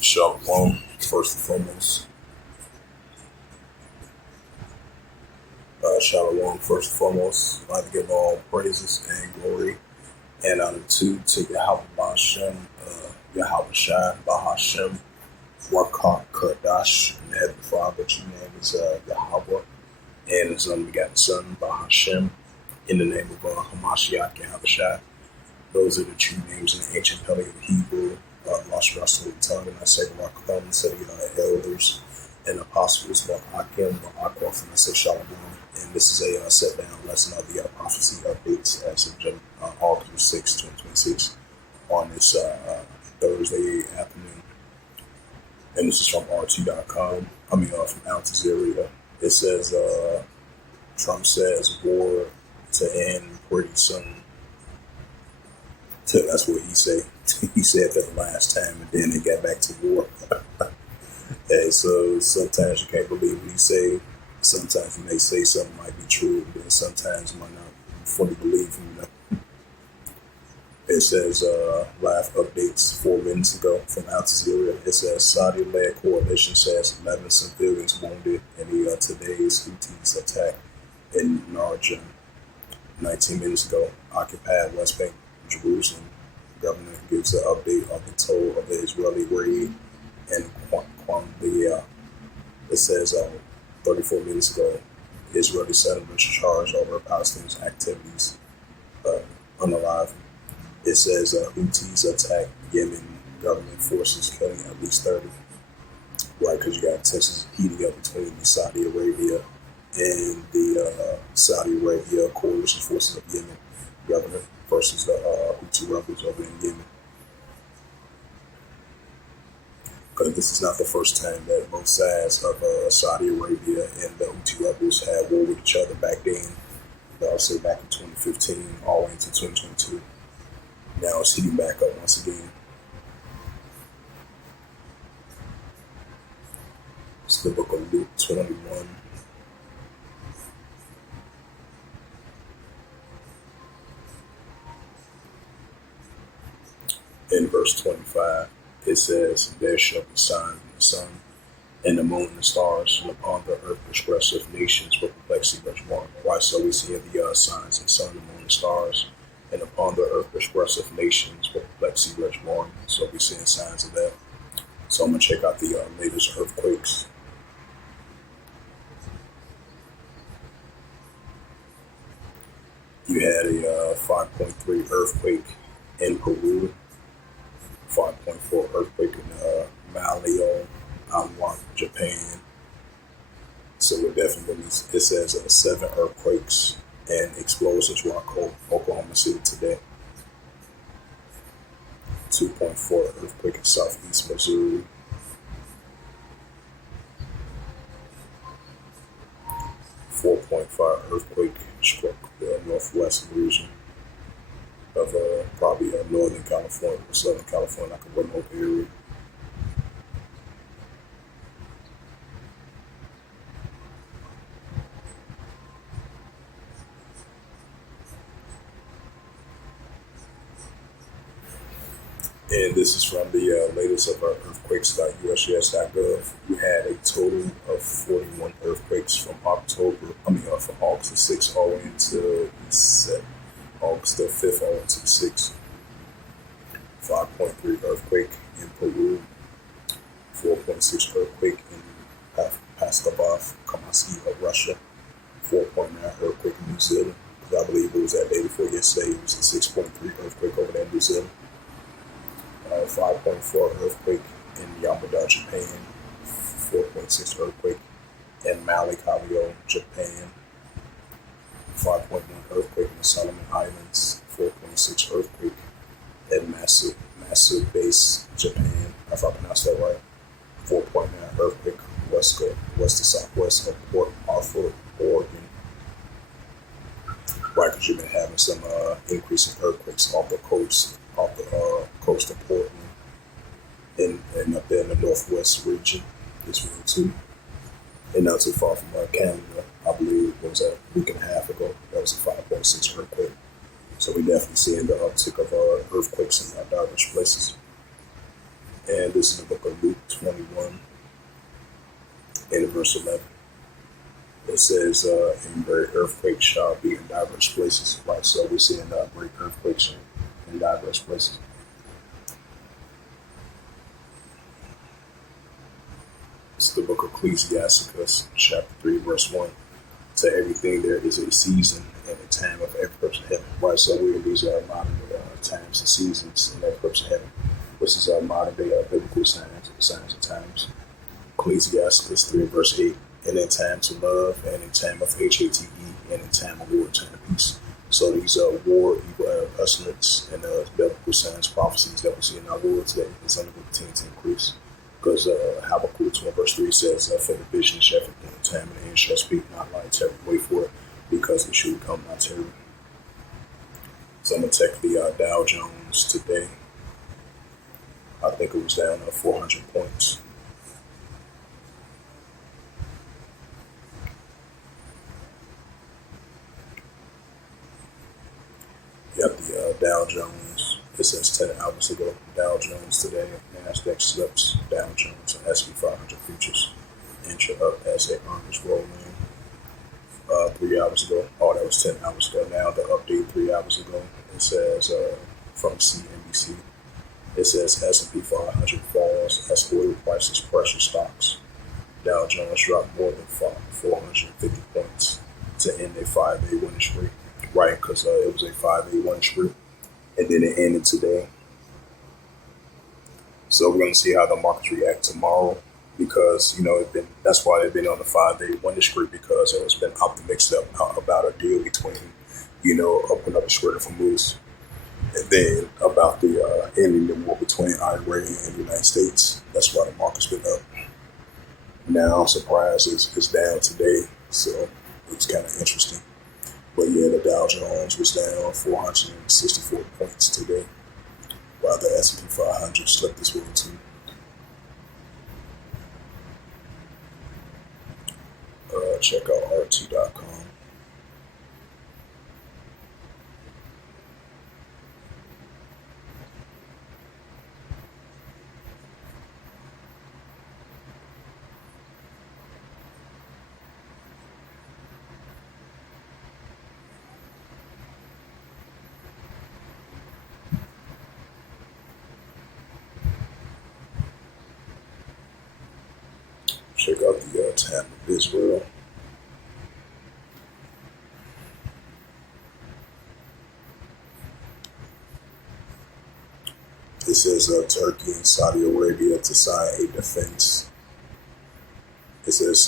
Shalom, first and foremost. Shalom, first and foremost. I'd like to give all praises and glory and honor to Yahweh Bashem, Yahweh Shai, Bahashem, Wakar Kadash, and the Heavenly Father, whose name is Yahweh, and his unbegotten Son, Bahashem, in the name of Hamashiach, Yahweh Shai. Those are the true names in the ancient Paleo Hebrew, lost Russell tongue, and I say Rakam, say elders and apostles, Akim, Akof, and I say Shalom. And this is a set down lesson of the prophecy updates as of August 6, 2026, on this Thursday afternoon. And this is from RT.com, from Al Jazeera. It says, Trump says war to end pretty soon. So that's what he said. He said that the last time, and then they got back to war. And so sometimes you can't believe what he say. Sometimes he may say something might be true, but then sometimes you might not fully believe him. It says live updates 4 minutes ago from Al Jazeera. It says Saudi-led coalition says 11 civilians wounded in the today's Houthis attack in Narjan. 19 minutes ago, occupied West Bank, Jerusalem. Governor gives an update of the toll of the Israeli raid in Qamdia. It says 34 minutes ago, Israeli settlements charged over Palestinian activities unalive. It says Houthis attack Yemen government forces, killing at least 30. Right, because you got tensions heating up between Saudi Arabia and the Saudi Arabia coalition forces of Yemen government versus the Houthi rebels over in Yemen. Because this is not the first time that both sides of Saudi Arabia and the Houthi rebels had war with each other back then. I'll say back in 2015 all the way into 2022. Now it's heating back up once again. It's the book of Luke 21. In verse 25, it says, there shall be signs in the sun, and the moon and the stars, and upon the earth transgressive nations will perplexity much more. Why so we see the signs in the sun, the moon, and stars, and upon the earth transgressive nations will perplexity much more. So we're seeing signs of that. So I'm going to check out the latest earthquakes. You had a 5.3 earthquake in Peru, 5.4 earthquake in Malio, Japan. So we're definitely, it says 7 earthquakes and explosions rock Oklahoma City today. 2.4 earthquake in southeast Missouri. 4.5 earthquake struck the northwest region of probably Northern California or Southern California, like a remote area. And this is from the latest of earthquakes.usgs.gov. You had a total of 41 earthquakes from from August the 6th all the way into August the 5th all the way to the 6th. 5.3 earthquake in Peru. 4.6 earthquake in Paskabov, Kamaski of Russia. 4.9 earthquake in New Zealand. I believe it was that day before yesterday. It was a 6.3 earthquake over there in New Zealand. 5.4 earthquake in Yamada, Japan. 4.6 earthquake in Maui, Kawio, Japan. 5.1 earthquake in the Solomon Islands. 4.6 earthquake in Masu Base, Japan, if I pronounced that right. 4.9 earthquake west to southwest of Port Arthur, Oregon. Right, because you've been having some increasing earthquakes off the coast of Portland and up there in the northwest region as well too. And not too far from Canada, I believe it was a week and a half ago. That was a 5.6 earthquake. So we're definitely seeing the uptick of earthquakes in diverse places. And this is the book of Luke 21 and verse 11. It says, "And great earthquakes shall be in diverse places." Right, so we're seeing great earthquakes in diverse places. It's the book of Ecclesiasticus, chapter 3, verse 1. To everything there is a season and a time of every person in heaven. Right, so these are modern times and seasons in every person in heaven. This is our modern day biblical signs of times. Ecclesiasticus 3, verse 8. And in times of love, and in time of hate, and in time of war, time of peace. So these are war, evil estimates, and biblical signs, prophecies that we see in our world today. It's only going to continue to increase. Because Habakkuk 2 verse 3 says, "For the vision shall fulfill the time, and the end shall speak not lie, terror, wait for it, because it should come not terror." So I'm going to check the Dow Jones today. I think it was down 400 points. Yep, the Dow Jones. It says 10 hours ago. Dow Jones today. NASDAQ slips. Dow Jones and SP 500 futures. Intra up as a earnings roll in. 3 hours ago. Oh, that was 10 hours ago. Now the update 3 hours ago. It says from CNBC. It says S&P 500 falls as oil prices pressure stocks. Dow Jones dropped more than 450 points to end a 5-day winning streak. Right, because it was a 5-day winning streak, and then it ended today. So we're going to see how the markets react tomorrow, because that's why they've been on the 5-day winning streak, because it's been optimistic about a deal between up another shredder from Moose, and then about the ending the war between Iran and the United States. That's why the market's been up. Now I'm surprised it's down today, so it's kind of interesting. But yeah, the Dow Jones was down 464 points today, while the S&P 500 slipped as well too. Check out RT.com. Check out the time of Israel. It says Turkey and Saudi Arabia to sign a defense. It says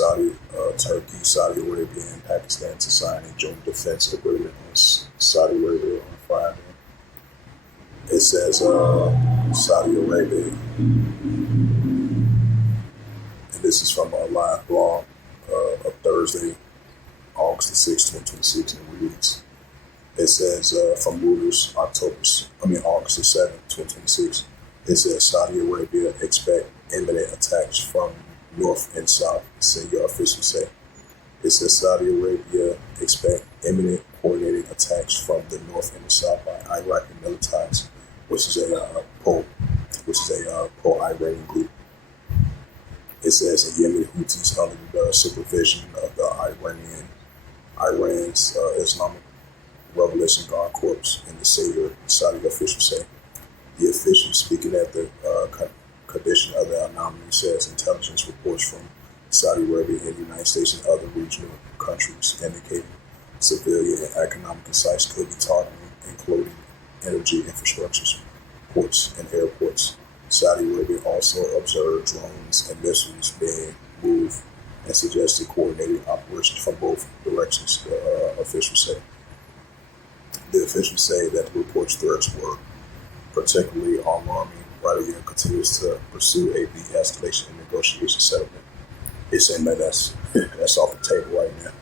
Turkey, Saudi Arabia, and Pakistan to sign a joint defense agreement on Saudi Arabia on Friday. It says Saudi Arabia, and this is from a live blog of Thursday, August the 6th, 2026, and it reads. It says from Reuters, August the 7th, 2026. It says Saudi Arabia expect imminent attacks from North and South, senior officials say. It says Saudi Arabia expect imminent coordinated attacks from the North and the South by Iraqi militants, which is a pro-Iranian group. It says the Yemeni Houthis under the supervision of the Iran's Islamic Revolution Guard Corps and the Saudi officials say. The official speaking at the condition of the anomaly says intelligence reports from Saudi Arabia and the United States and other regional countries indicating civilian and economic sites could be targeted, including energy infrastructures, ports, and airports. Saudi Arabia also observed drones and missiles being moved and suggested coordinated operations from both directions, the officials say. The officials say that the report's threats were particularly alarming. Iran continues to pursue a de-escalation and negotiation settlement. It's saying that that's off the table right now.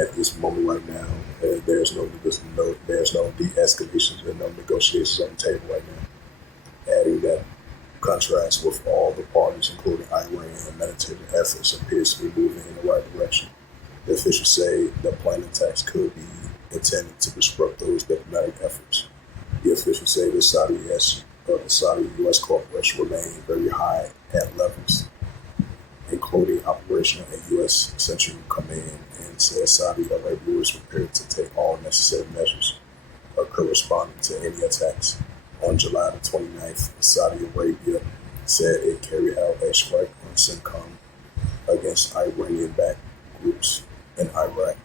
At this moment right now, there's no de-escalation and no negotiations on the table right now. Adding that contrast with all the parties, including Iran, and military efforts appears to be moving in the right direction. The officials say the planned attacks could be intended to disrupt those diplomatic efforts. The officials say that Saudi has The Saudi U.S. cooperation remained very high at levels, including operational and U.S. Central Command, and said Saudi Arabia was prepared to take all necessary measures corresponding to any attacks. On July the 29th, Saudi Arabia said it carried out a strike on CENTCOM against Iranian-backed groups in Iraq,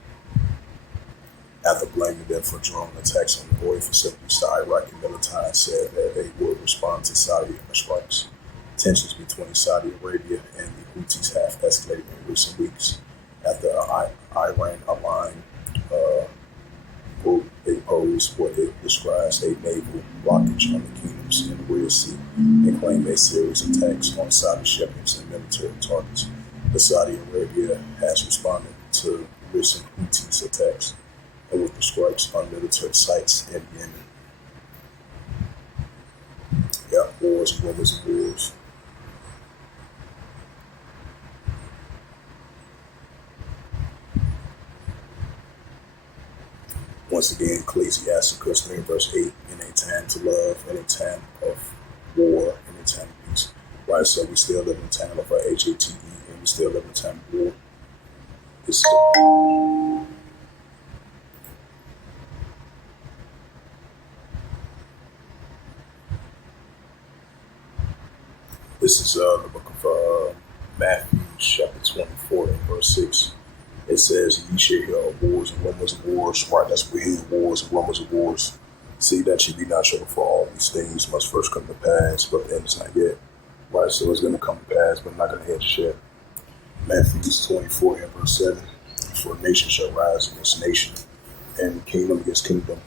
after blaming them for drone attacks on oil facilities. The Iraqi military said that they would respond to Saudi strikes. Tensions between Saudi Arabia and the Houthis have escalated in recent weeks after Iran-aligned group imposed what it describes a naval blockage on the kingdoms in the Red Sea and claimed a series of attacks on Saudi shippings and military targets. But Saudi Arabia has responded to recent Houthis attacks and with the strikes on military sites in Yemen. Got wars and rumors of wars. Once again, Ecclesiasticus 3 verse 8, in a time to love, in a time of war, in a time of peace. Right, so we still live in a time of HATE, and we still live in a time of war. This is the book of Matthew, chapter 24, and verse 6. It says, "Ye shall hear of wars and rumors of wars." Right, that's we hear wars and rumors of wars. See that ye be not sure, for all these things must first come to pass, but the end is not yet. Right, so it's going to come to pass, but not going to hit just yet. Matthew 24 and verse 7. "For nation shall rise against nation, and kingdom against kingdom."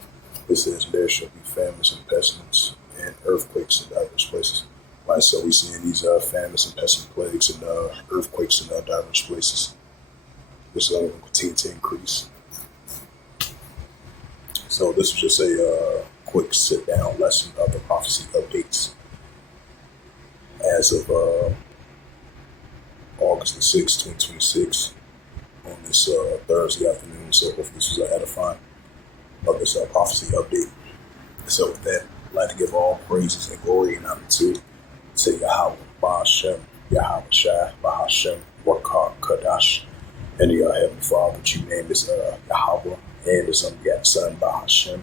It says, "There shall be famines and pestilence, and earthquakes in diverse places." Right, so we're seeing these famines and pestilence plagues and earthquakes in diverse places. This is going to continue to increase. So this was just a quick sit-down lesson of the prophecy updates as of August the 6th, 2026, on this Thursday afternoon. So hopefully this was edifying of this prophecy update. So with that, I'd like to give all praises and glory and honor to Yahweh, Bahashem, Yahweh Shai, Bahashem, Wakar, Kadash, and the Heavenly Father, that you name this Yahweh, and the Son, Bahashem,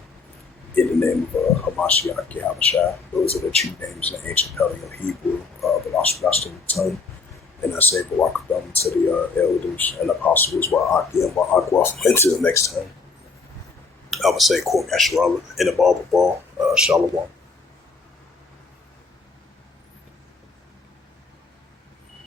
in the name of Hamashiach, Yahweh Shai. Those are the true names in the ancient Paleo Hebrew, the Lashon tongue. And I say Barak Thumb to the elders and apostles, Wa'aki and Wa'akwa, until the next time. I would say Kwam Yasharallah in the Bible Ball, Shalom.